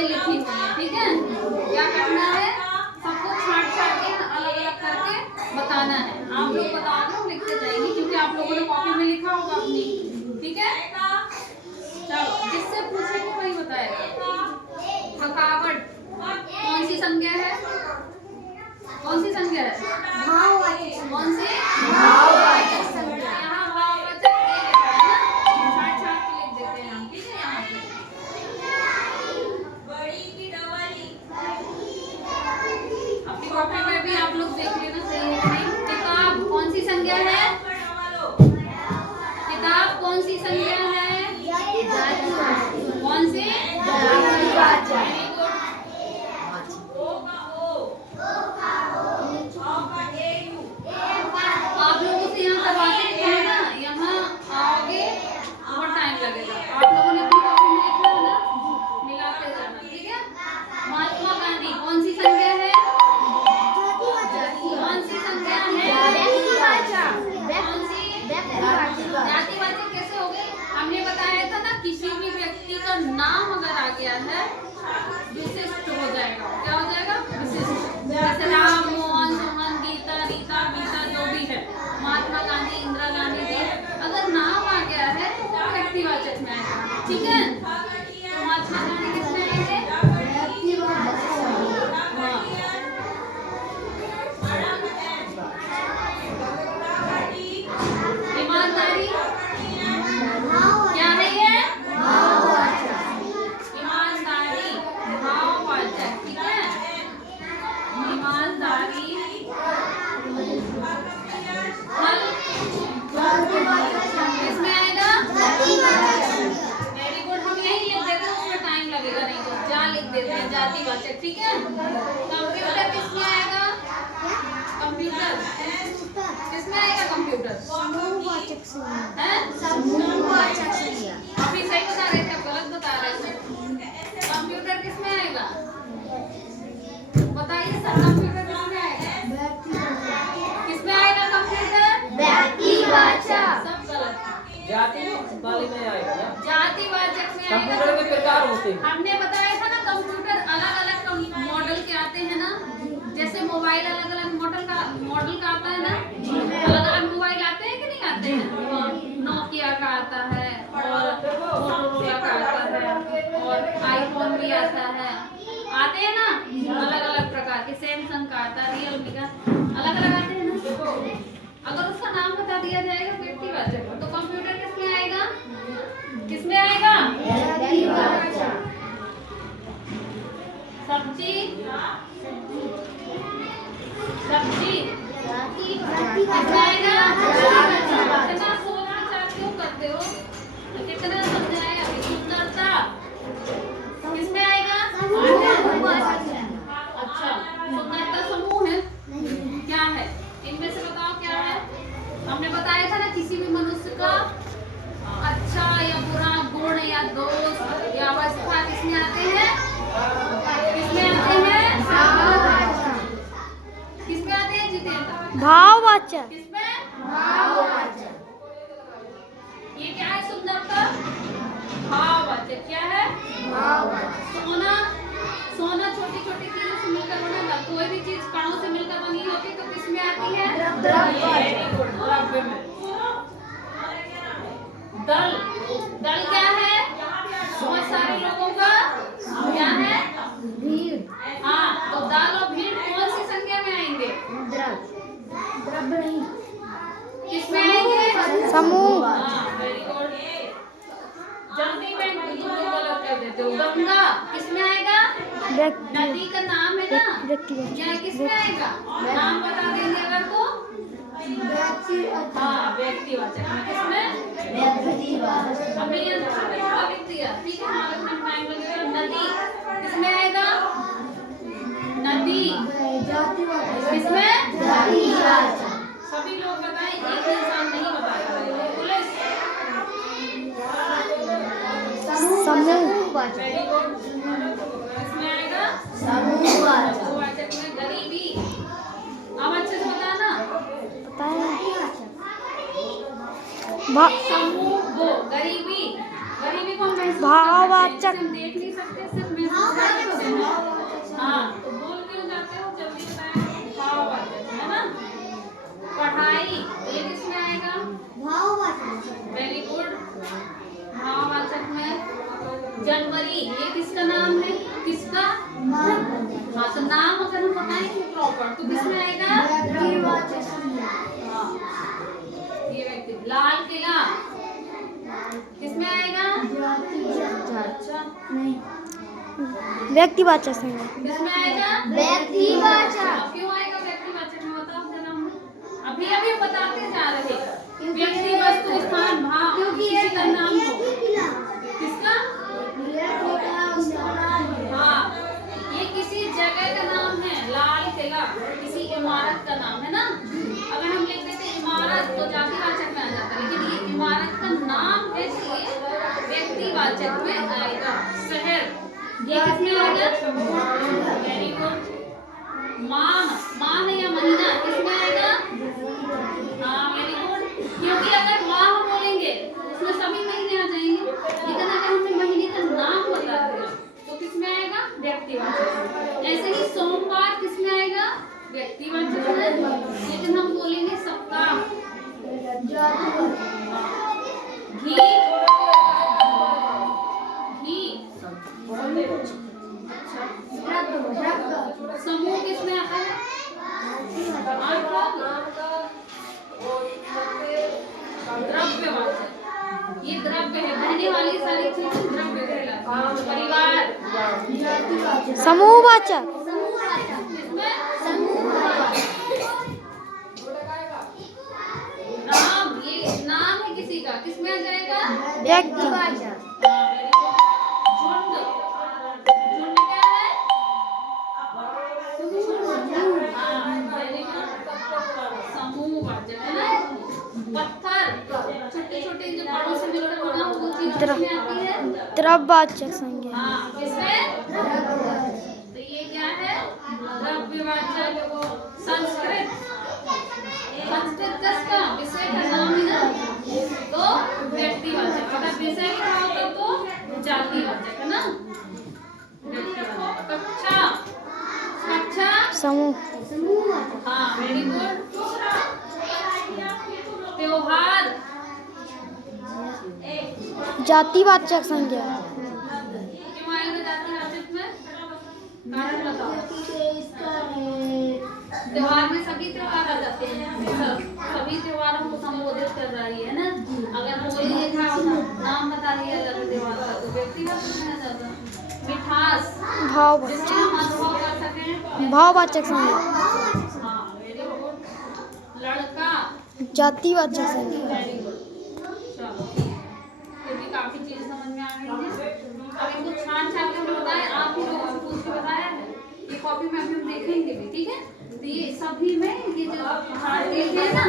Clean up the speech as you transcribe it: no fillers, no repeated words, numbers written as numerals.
पे लिखी हुई है, ठीक है। क्या करना है, सबको छांट छांट के अलग अलग करके बताना है। आप लोग बताओगे, लिखते जाएंगे, क्योंकि आप लोगों ने कॉपी में लिखा होगा अपनी, ठीक है। चलो, जिससे पूछेंगे वही बताएगा। थकावट कौन सी संज्ञा है, कौन सी संज्ञा है, कौन सी, भाववाचक संज्ञा। यहाँ भाववाचक ए लिखा है ना, छाट छाट के लिख देते हैं हम, ठीक है। यहाँ पे बड़ी की डबली, अपनी कॉपी में भी आप लोग देख लेना सही है नहीं। किताब कौन सी संज्ञा है, किताब कौन सी संज्ञा है, कौन सी, आप लोगों से यहाँ दबाते हैं ना, यहाँ आओगे बहुत टाइम लगेगा। आप लोगों ने अपनी कॉपी में लिखा है ना, मिलाते जाना, ठीक है। महात्मा गांधी कौन सी संज्ञा है, कौन सी संज्ञा है, कौन सी, जातिवाचक। कैसे हो गई, हमने बताया था ना, किसी भी व्यक्ति का नाम अगर आ गया है विशिष्ट हो जाएगा। क्या हो जाएगा, विशिष्ट। जैसे राम, मोहन, सोहन, गीता, रीता, मीता, जो भी है, महात्मा गांधी, इंदिरा गांधी जी, अगर नाम आ गया है तो वो व्यक्तिवाचक में आएगा, ठीक है। तो महात्मा गांधी किसमें आएंगे, ईमानदारी क्या है ये, ईमानदारी भाववाचक, ठीक है। ईमानदारी किसमें आएगा, वेरी गुड। हम यही लिख देते हैं, उसमें टाइम लगेगा नहीं तो जा लिख देते हैं, जातिवाचक, ठीक है। कंप्यूटर किसमें आएगा, कंप्यूटर किसमें आएगा, कंप्यूटर है, अभी सही बता रहे थे, गलत बता रहे थे। कंप्यूटर किसमें आएगा, बताइए सर, कंप्यूटर किसमें आएगा, किसमें आएगा कंप्यूटर, व्यक्तिवाचक। सब गलत, जाति वाले में आएगा ना, जातिवाचक में आएगा। कंप्यूटर के प्रकार होते हैं, हमने बताया था ना, कंप्यूटर अलग अलग मॉडल के आते हैं ना, जैसे मोबाइल अलग अलग मॉडल का आता है ना, अलग अलग मोबाइल आते हैं कि नहीं आते हैं, नोकिया का आता है और मोटोरोला का आता है और आईफोन भी आता है, आते हैं ना अलग अलग प्रकार के, सैमसंग का आता है, रियलमी का, अलग अलग आते हैं ना। अगर उसका नाम बता दिया जाएगा व्यक्तिवाचक, तो कंप्यूटर किसमें आएगा, किसमें आएगा, सब्जी, सब्जी किसमें आएगा, कितना सोच विचार क्यों करते हो, कितना समझाया, सुंदरता किसमें आएगा, अच्छा, सुंदरता समूह है, क्या है, इनमें से बताओ क्या है। हमने बताया था ना, किसी भी मनुष्य का अच्छा या बुरा गुण या दोष या अवस्था किसमें आते हैं, किसमें आते हैं, किसमें आते हैं जितेंद्र, भाववाचक, किसमें, भाववाचक। ये क्या है, सुंदरता भाववाचक, क्या है, भाववाचक। सोना, सोना छोटी छोटी चीजों से मिलकर बना, कोई भी चीज कणों से मिलकर बनी होती तो किसमें आती है, द्रव्य में। दल, दल क्या है, बहुत सारे लोगों का क्या है, भीड़। हाँ, तो दल और भीड़ कौन सी संख्या में आएंगे, द्रव्य नहीं, किसमें आएंगे, समूह। हाँ, वेरी गुड। जल्दी में गलत कर देते हो। गंगा किसमें आएगा, नदी का नाम है ना, क्या किसमें आएगा, नाम बता देंगे अगर तो, हाँ व्यक्तिवाचक में, किसमें, व्यक्तिवाचक। हमने ये छोटा लिख दिया, ठीक है, हमारे में टाइम लगेगा। नदी किसमें आएगा, नदी किसमें, जातिवाचक। सभी लोग बताएं, एक इंसान नहीं बताएगा। पुलिस, समूहवाचक, वेरी गुड, किसमें आएगा, समूहवाचक में। गरीबी, अब अच्छे से बताना, समूह, गरीबी, गरीबी कौन महसूस, भाववाचक, हम देख नहीं सकते, सिर्फ महसूस हाँ, तो बोल क्यों जाते हो, जल्दी बताएं। भाववाचक है ना। पढ़ाई, ये किसमें आएगा? Very good. भाववाचक में जनवरी, ये किसका नाम है? किसका? हाँ, तो नाम अगर हम बताएंगे प्रॉपर तो किसमें आएगा? हाँ, ये व्यक्ति। लाल किला किसमें आएगा? अच्छा, व्यक्तिवाचक संज्ञा। किसमें आएगा? व्यक्तिवाचक। क्यों आएगा व्यक्तिवाचक में, बताओ जरा हमें। अभी अभी बताते जा रहे। व्यक्ति, वस्तु, स्थान, भाव, किसी का नाम हो। किसका? हाँ, ये किसी जगह का नाम है। लाल किला किसी इमारत का नाम है ना। अगर हम लिख देते इमारत तो जातिवाचक में आ जाता, लेकिन ये इमारत का नाम है इसलिए व्यक्तिवाचक में आएगा। शहर, ये किसमें आएगा? Very good. माह, माह या महीना किसमें आएगा? हाँ, वेरी गुड। क्योंकि अगर माह बोलेंगे उसमें सभी महीने आ जाएंगे, लेकिन अगर हमने महीने का नाम बता दिया तो किसमें आएगा? व्यक्तिवाचक। ऐसे ही सोमवार किसमें आएगा? व्यक्तिवाचक में, लेकिन हम बोलेंगे सप्ताह। घी, घी समूह किसमें आता है? द्रव्यवाचक, ये द्रव्य है, बहने वाली सारी चीजें द्रव्य कहलाती हैं। परिवार, समूहवाचक। इसमें नाम, ये नाम है किसी का, किसमें आ जाएगा? व्यक्तिवाचक। झुंड, झुंड क्या है? समूहवाचक है ना। पत्थर, छोटे छोटे जो बड़ों से मिलकर बना वो चीज किसमें आती है? द्रव्यवाचक संज्ञा। हाँ, किसमें? तो ये क्या है? द्रव्यवाचक। संस्कृत, संस्कृत किसका? विषय का नाम है ना, तो व्यक्तिवाचक। अगर विषय लिखा होता तो जातिवाचक है ना। व्यक्तिवाचक। कक्षा, कक्षा समूह। हाँ, वेरी गुड। त्योहार, जातिवाचक संज्ञा। क्यों आएगा जातिवाचक में? कारण बताओ। त्योहार में सभी त्योहार आ जाते हैं, सभी त्योहारों को संबोधित कर रही है ना। अगर होली लिखा होता, नाम बता दिया जाता त्योहार का, तो व्यक्तिवाचक में आ जाता। मिठास, जिससे हम अनुभव कर सकें। भाववाचक संज्ञा। हाँ, वेरी गुड। लड़का, जातिवाचक संज्ञा। Very good. चलो, ये भी काफी चीज समझ में आ गई है। अब इनको छान छान के बताएं, आप ही लोगों से पूछ के बताया है। ये कॉपी में अभी हम देखेंगे भी, ठीक है। तो ये सभी में ये जो छान देखे हैं ना,